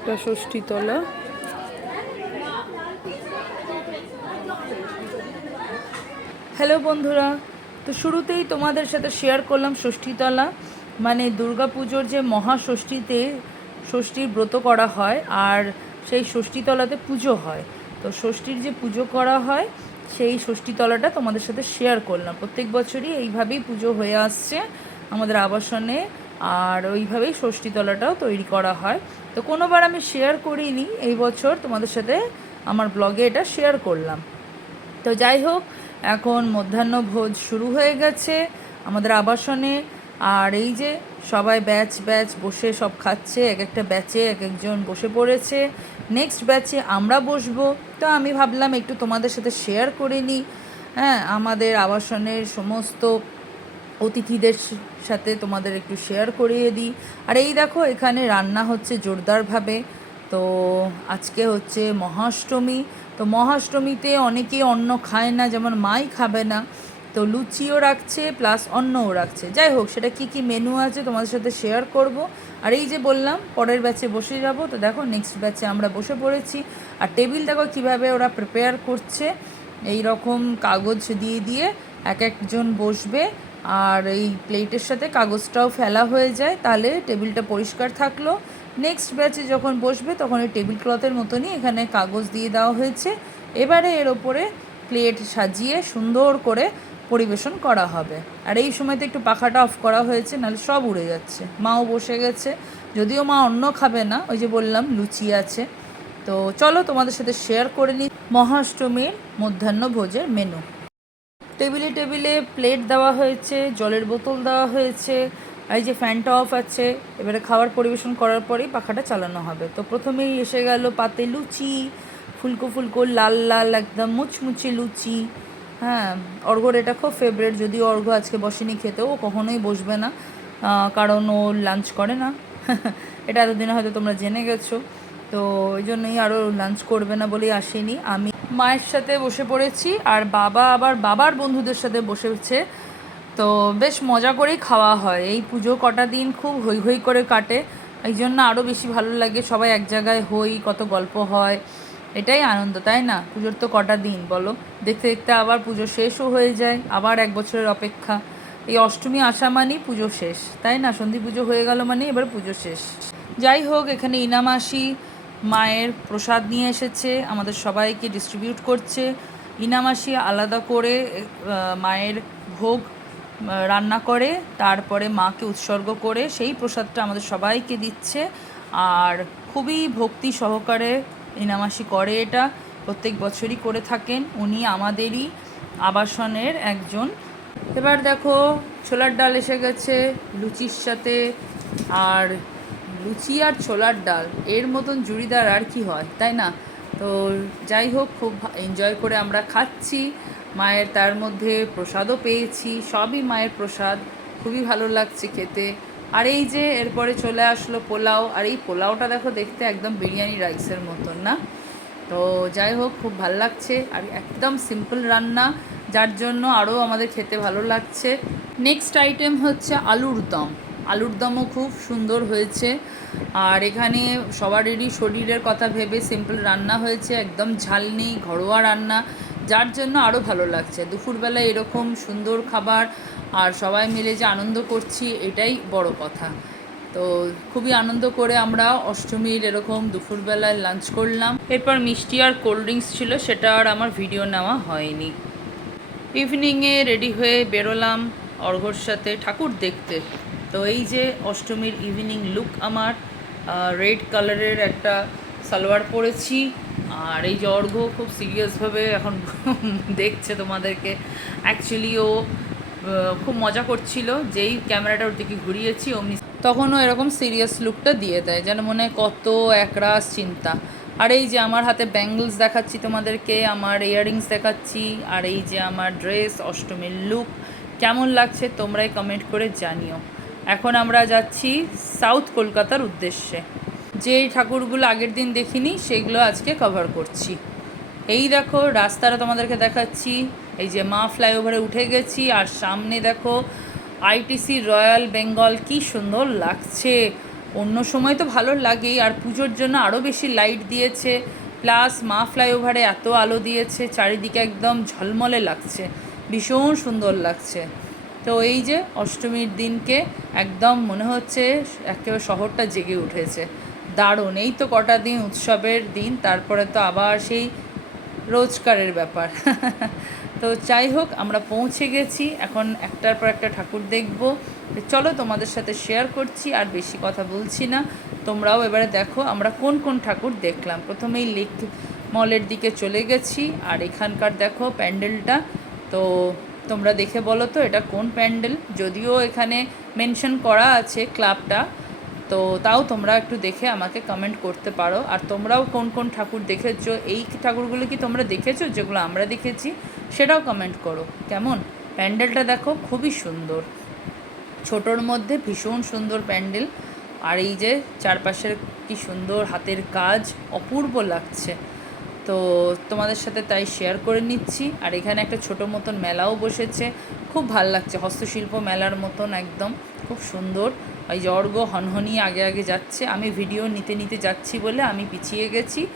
এটা ষষ্ঠীতলা হ্যালো বন্ধুরা, তো শুরুতেই তোমাদের সাথে শেয়ার করলাম ষষ্ঠীতলা মানে দুর্গাপুজোর যে মহাষষ্ঠীতে ষষ্ঠীর ব্রত করা হয় আর সেই ষষ্ঠীতলাতে পুজো হয়। তো ষষ্ঠীর যে পুজো করা হয়, সেই ষষ্ঠীতলাটা তোমাদের সাথে শেয়ার করলাম। প্রত্যেক বছরই এইভাবেই পুজো হয়ে আসছে আমাদের আবাসনে, আর ওইভাবেই ষষ্ঠীতলাটাও তৈরি করা হয়। তো কোনোবার আমি শেয়ার করিনি এই বছর তোমাদের সাথে আমার ব্লগে এটা শেয়ার করলাম। তো যাই হোক, এখন মধ্যাহ্ন ভোজ শুরু হয়ে গেছে আমাদের আবাসনে। আর এই যে সবাই ব্যাচ ব্যাচ বসে সব খাচ্ছে, এক একটা ব্যাচে এক একজন বসে পড়েছে। নেক্সট ব্যাচে আমরা বসবো। তো আমি ভাবলাম একটু তোমাদের সাথে শেয়ার করে নিই হ্যাঁ আমাদের আবাসনের সমস্ত অতিথিদের সাথে তোমাদের একটু শেয়ার করিয়ে দিই। আর এই দেখো, এখানে রান্না হচ্ছে জোরদারভাবে। তো আজকে হচ্ছে মহাষ্টমী। তো মহাষ্টমীতে অনেকেই অন্ন খায় না, যেমন মাই খাবে না। তো লুচিও রাখছে প্লাস অন্নও রাখছে। যাই হোক, সেটা কি কি মেনু আছে তোমাদের সাথে শেয়ার করব। আর এই যে বললাম, পরের ব্যাচে বসে যাব। তো দেখো নেক্সট ব্যাচে আমরা বসে পড়েছি। আর টেবিল দেখো কীভাবে ওরা প্রিপেয়ার করছে। এই রকম কাগজ দিয়ে দিয়ে এক একজন বসবে। আর এই প্লেটের সাথে কাগজটাও ফেলা হয়ে যায়, তাহলে টেবিলটা পরিষ্কার থাকল। নেক্সট ব্যাচে যখন বসবে, তখন এই টেবিল ক্লথের মতনই এখানে কাগজ দিয়ে দেওয়া হয়েছে। এবারে এর ওপরে প্লেট সাজিয়ে সুন্দর করে পরিবেশন করা হবে। আর এই সময়তে একটু পাখাটা অফ করা হয়েছে, নাহলে সব উড়ে যাচ্ছে। মাও বসে গেছে, যদিও মা অন্য খাবে না, ওই যে বললাম, লুচি আছে। তো চলো তোমাদের সাথে শেয়ার করে নিই মহাষ্টমীর মধ্যাহ্ন ভোজের মেনু টেবিলে টেবিলে প্লেট দেওয়া হয়েছে, জলের বোতল দেওয়া হয়েছে এই যে ফ্যানটা অফ আছে, এবারে খাবার পরিবেশন করার পরেই পাখাটা চালানো হবে। তো প্রথমেই এসে গেল পাতে লুচি, ফুলকো ফুলকো, লাল লাল, একদম মুচমুচে লুচি। হ্যাঁ অর্ঘর এটা খুব ফেভারেট যদিও অর্ঘ আজকে বসেনি খেতে ও কখনোই বসবে না। কারণ ও লাঞ্চ করে না। এটা এতদিনে হয়তো তোমরা জেনে গেছো। তো ওই জন্যই আরও লাঞ্চ করবে না বলেই আসেনি। আমি মায়ের সাথে বসে পড়েছি আর বাবা আবার বাবার বন্ধুদের সাথে বসেছে। তো বেশ মজা করেই খাওয়া হয়। এই পুজো কটা দিন খুব হই হই করে কাটে। এই জন্য আরও বেশি ভালো লাগে। সবাই এক জায়গায় হই, কত গল্প হয়, এটাই আনন্দ, তাই না? পুজোর তো কটা দিন, বলো? দেখতে দেখতে আবার পুজো শেষও হয়ে যায়, আবার এক বছরের অপেক্ষা। এই অষ্টমী আসা মানেই পুজো শেষ, তাই না? সন্ধি পুজো হয়ে গেল মানে এবার পুজো শেষ। যাই হোক, এখানে ইনামাসি মায়ের প্রসাদ নিয়ে এসেছে, আমাদের সবাইকে ডিস্ট্রিবিউট করছে। ইনামাসি আলাদা করে মায়ের ভোগ রান্না করে, তারপরে মাকে উৎসর্গ করে সেই প্রসাদটা আমাদের সবাইকে দিচ্ছে। আর খুবই ভক্তি সহকারে ইনামাসি করে এটা, প্রত্যেক বছরই করে থাকেন। উনি আমাদেরই আবাসনের একজন। এবার দেখো, ছোলার ডাল এসে গেছে, লুচির সাথে, আর লুচি আর ছোলার ডাল, এর মতন জুড়িদার আর কি হয়, তাই না? তো যাই হোক, খুব এনজয় করে আমরা খাচ্ছি। মায়ের তার মধ্যে প্রসাদও পেয়েছি, সবই মায়ের প্রসাদ। খুবই ভালো লাগছে খেতে। আর এই যে এরপরে চলে আসলো পোলাও, আর এই পোলাওটা দেখো দেখতে একদম বিরিয়ানি রাইসের মতন, না? তো যাই হোক, খুব ভালো লাগছে। আর একদম সিম্পল রান্না, যার জন্য আরও আমাদের খেতে ভালো লাগছে। নেক্সট আইটেম হচ্ছে আলুর দম। আলুর দমও খুব সুন্দর হয়েছে। আর এখানে সবারই শরীরের কথা ভেবে সিম্পল রান্না হয়েছে, একদম ঝাল নেই, ঘরোয়া রান্না, যার জন্য আরও ভালো লাগছে। দুপুরবেলা এরকম সুন্দর খাবার আর সবাই মিলে যে আনন্দ করছি, এটাই বড় কথা। তো খুবই আনন্দ করে আমরা অষ্টমীর এরকম দুপুরবেলায় লাঞ্চ করলাম। এরপর মিষ্টি আর কোল্ড ড্রিঙ্কস ছিল, সেটা আর আমার ভিডিও নেওয়া হয়নি। ইভিনিংয়ে রেডি হয়ে বেরোলাম অর্ঘর সাথে ঠাকুর দেখতে। তো এই যে অষ্টমীর ইভিনিং লুক আমার রেড কালারের একটা সালোয়ার পরেছি, আর এই যে অর্ঘ খুব সিরিয়াসভাবে এখন দেখছে তোমাদেরকে। অ্যাকচুয়ালি ও খুব মজা করছিল, যেই ক্যামেরাটা ওর দিকে ঘুরিয়েছি অমনি তখনও এরকম সিরিয়াস লুকটা দিয়ে দেয়, যেন মনে হয় কত একরাশ চিন্তা। আর এই যে আমার হাতে ব্যাঙ্গলস দেখাচ্ছি তোমাদেরকে, আমার ইয়াররিংস দেখাচ্ছি, আর এই যে আমার ড্রেস অষ্টমীর লুক কেমন লাগছে তোমরাই কমেন্ট করে জানিও। এখন আমরা যাচ্ছি সাউথ কলকাতার উদ্দেশ্যে। যেই ঠাকুরগুলো আগের দিন দেখিনি, সেগুলো আজকে কভার করছি। এই দেখো, রাস্তাটা তোমাদেরকে দেখাচ্ছি। এই যে মা ফ্লাইওভারে উঠে গেছি, আর সামনে দেখো আইটিসি রয়্যাল বেঙ্গল কি সুন্দর লাগছে। অন্য সময় তো ভালো লাগেই, আর পুজোর জন্য আরও বেশি লাইট দিয়েছে। প্লাস মা ফ্লাইওভারে এত আলো দিয়েছে, চারিদিকে একদম ঝলমলে লাগছে। ভীষণ সুন্দর লাগছে। তো এই যে অষ্টমীর দিনকে একদম মনে হচ্ছে একেবারে শহরটা জেগে উঠেছে। দারুণ। এই তো কটা দিন উৎসবের দিন, তারপরে তো আবার সেই রোজগারের ব্যাপার। তো যাই হোক, আমরা পৌঁছে গেছি। এখন একটার পর একটা ঠাকুর দেখব। চলো তোমাদের সাথে শেয়ার করছি, আর বেশি কথা বলছি না। তোমরাও এবারে দেখো আমরা কোন কোন ঠাকুর দেখলাম। প্রথমেই লেক মলের দিকে চলে গেছি, আর এখানকার দেখো প্যান্ডেলটা। তো তোমরা দেখে বলো তো এটা কোন প্যান্ডেল? যদিও এখানে মেনশন করা আছে ক্লাবটা, তো তাও তোমরা একটু দেখে আমাকে কমেন্ট করতে পারো। আর তোমরাও কোন কোন ঠাকুর দেখেছ? এই ঠাকুরগুলো কি তোমরা দেখেছ? যেগুলো আমরা দেখেছি, সেটাও কমেন্ট করো। কেমন? প্যান্ডেলটা দেখো, খুবই সুন্দর। ছোটোর মধ্যে ভীষণ সুন্দর প্যান্ডেল। আর এই যে চারপাশের কি সুন্দর হাতের কাজ, অপূর্ব লাগছে। তো তোমাদের সাথে তাই শেয়ার করে নিচ্ছি। আর এখানে একটা ছোটো মতন মেলাও বসেছে। খুব ভালো লাগছে, হস্তশিল্প মেলার মতন একদম, খুব সুন্দর। ওই জর্গ হনহনি আগে আগে যাচ্ছে। আমি ভিডিও নিতে নিতে যাচ্ছি বলে আমি পিছিয়ে গেছি।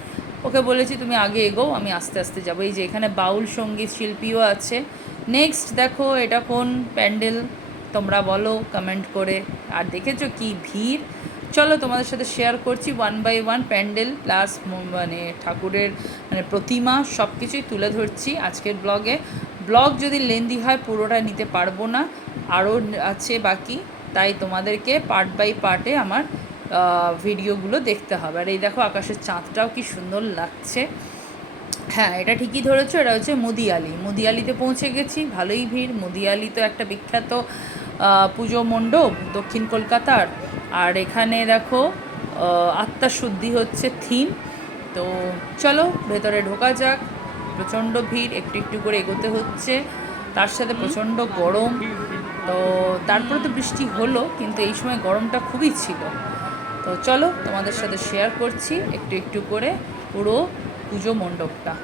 ওকে বলেছি, তুমি আগে এগোও, আমি আস্তে আস্তে যাব। এই যে এখানে বাউল সংগীত শিল্পীও আছে। নেক্সট দেখো, এটা কোন প্যান্ডেল? তোমরা বলো কমেন্ট করে। আর দেখেছ কি ভিড়? চলো তোমাদের সাথে শেয়ার করছি one by one pandal plus মানে ঠাকুরের মানে প্রতিমা সব কিছুই তুলে ধরছি আজকের ব্লগে ব্লগ যদি লেন্দি হয় পুরোটা নিতে পারব না আরও আছে বাকি, তাই তোমাদেরকে পার্ট বাই পার্টে আমার ভিডিওগুলো দেখতে হবে। আর এই দেখো আকাশের চাঁদটাও কি সুন্দর লাগছে। হ্যাঁ এটা ঠিকই ধরেছো, এটা হচ্ছে মুদিয়ালি। মুদিয়ালিতে পৌঁছে গেছি, ভালোই ভিড়। মুদিয়ালি তো একটা বিখ্যাত পুজো মণ্ডপ দক্ষিণ কলকাতার। আর এখানে দেখো আত্মাশুদ্ধি হচ্ছে থিম। তো চলো, ভেতরে ঢোকা যাক। প্রচণ্ড ভিড়, একটু একটু করে এগোতে হচ্ছে। তার সাথে প্রচণ্ড গরম। তো তারপরে তো বৃষ্টি হলো, কিন্তু এই সময় গরমটা খুবই ছিল। তো চলো, তোমাদের সাথে শেয়ার করছি, একটু একটু করে পুরো পুজো মণ্ডপটা।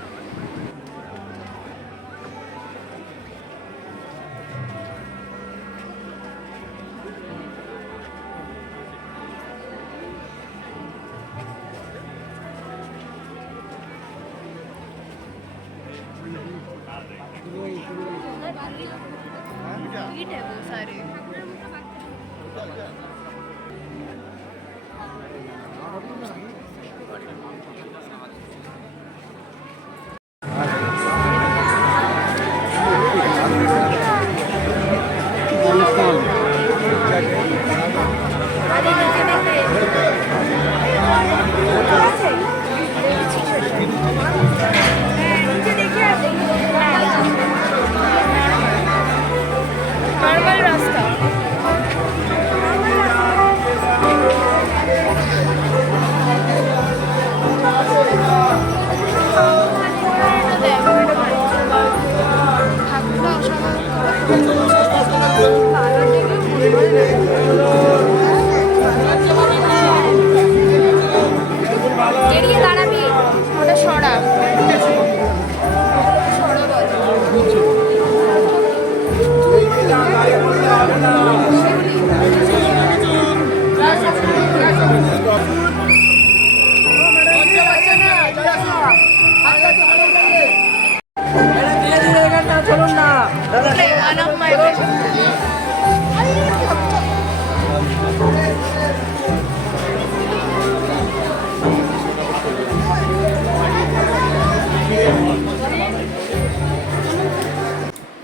ईट है वो सारे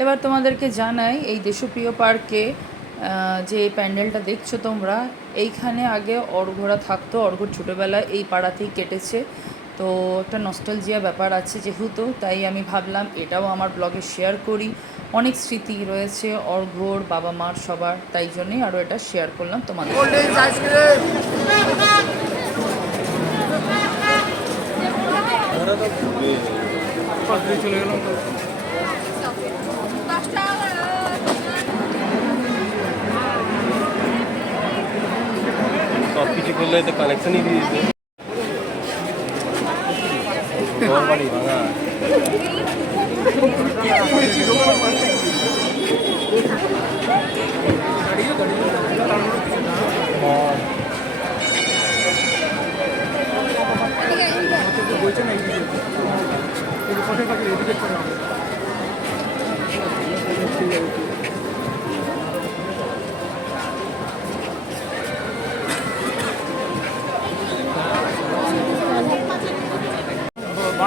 এবার তোমাদেরকে জানাই এই দেশপ্রিয় পার্কে যে প্যান্ডেলটা দেখছ তোমরা এইখানে আগে অর্ঘরা থাকতো অর্ঘর ছোটোবেলায় এই পাড়াতেই কেটেছে। তো একটা নস্টালজিয়া ব্যাপার আছে যেহেতু তাই আমি ভাবলাম এটাও আমার ব্লগে শেয়ার করি। অনেক স্মৃতি রয়েছে অর্ঘর বাবা মার সবার তাই জন্যই আরও এটা শেয়ার করলাম তোমাদের। সাথে। সব কিছু করলে তো কানেকশনই দিয়ে দিতে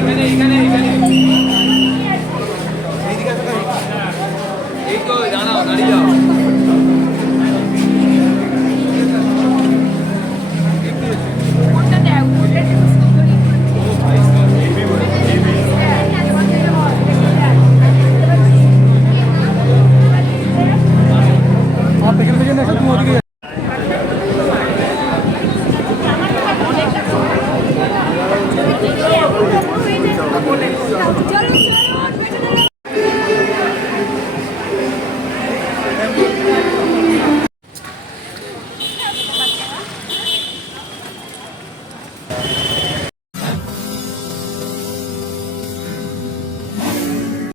এখানে এখানে এখানে।